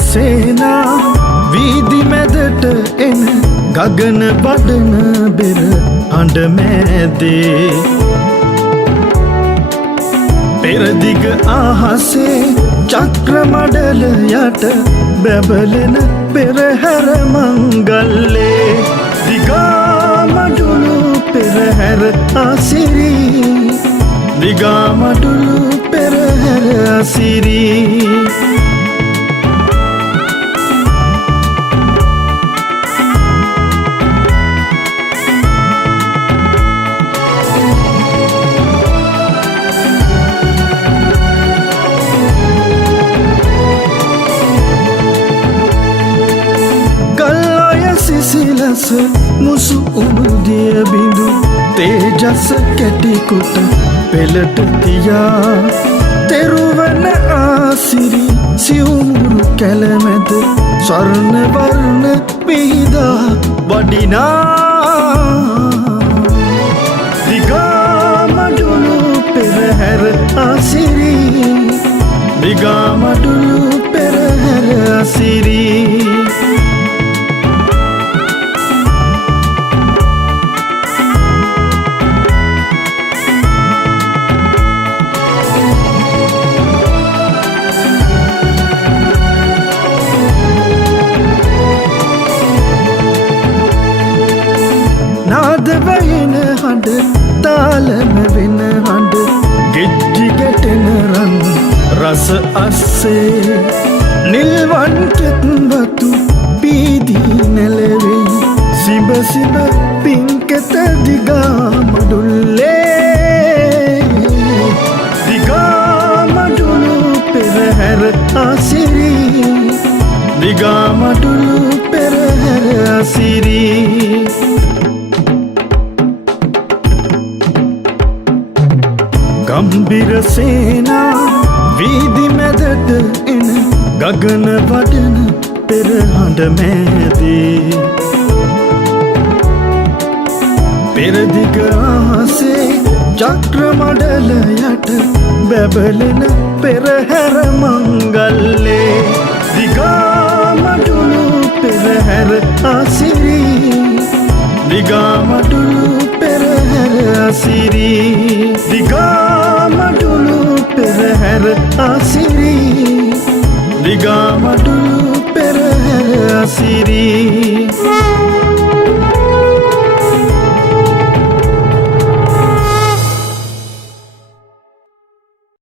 සේනා වීදි මැදට එන ගගන වඩන බෙර හඬ මැදේ පෙරදිග අහසේ චක්‍ර මඩල යට බැබලෙන පෙරහැර මංගල්ලේ දිගාමඩුළු පෙරහැර අසිරි දිගාමඩුළු පෙරහැර අසිරි සිසිලස මුසු උඹදිය බිඳු තේජස කැටිකුට පෙළට තියා තෙරුවන ආසිරි සිවුමුරු කැලමැද ස්වර්ණ වර්ණ පිහිදා වඩිනා දිගාමඩුළු පෙරහැර අසිරි දිගාමඩුළු පෙරහැර අසිරි නාදවයන හඬ තාලම වෙන හඬ ගෙජ්ජි ගැටෙන රන් රස අස්සේ නිල්වන් කෙත්වතු පීදී නැලවෙයි සිඹ සිඹ පින්කෙත දිගාමඩුල්ලේ දිගාමඩුළු පෙරහැර අසිරි දිගාමඩුළු පෙරහැර අසිරි ගම්බිර සේනා වීදි මැදට එන ගගන වඩන පෙරහඬ මැදේ පෙරදිග අහසේ චක්‍ර මඩල යට බැබලෙන පෙරහැර මංගල්ලේ දිගාමඩුළු පෙරහැර අසිරි දිගාමඩුළු පෙරහැර අසිරි දිගාමඩුළු පෙරහැර අසිරි දිගාමඩුළු පෙරහැර අසිරි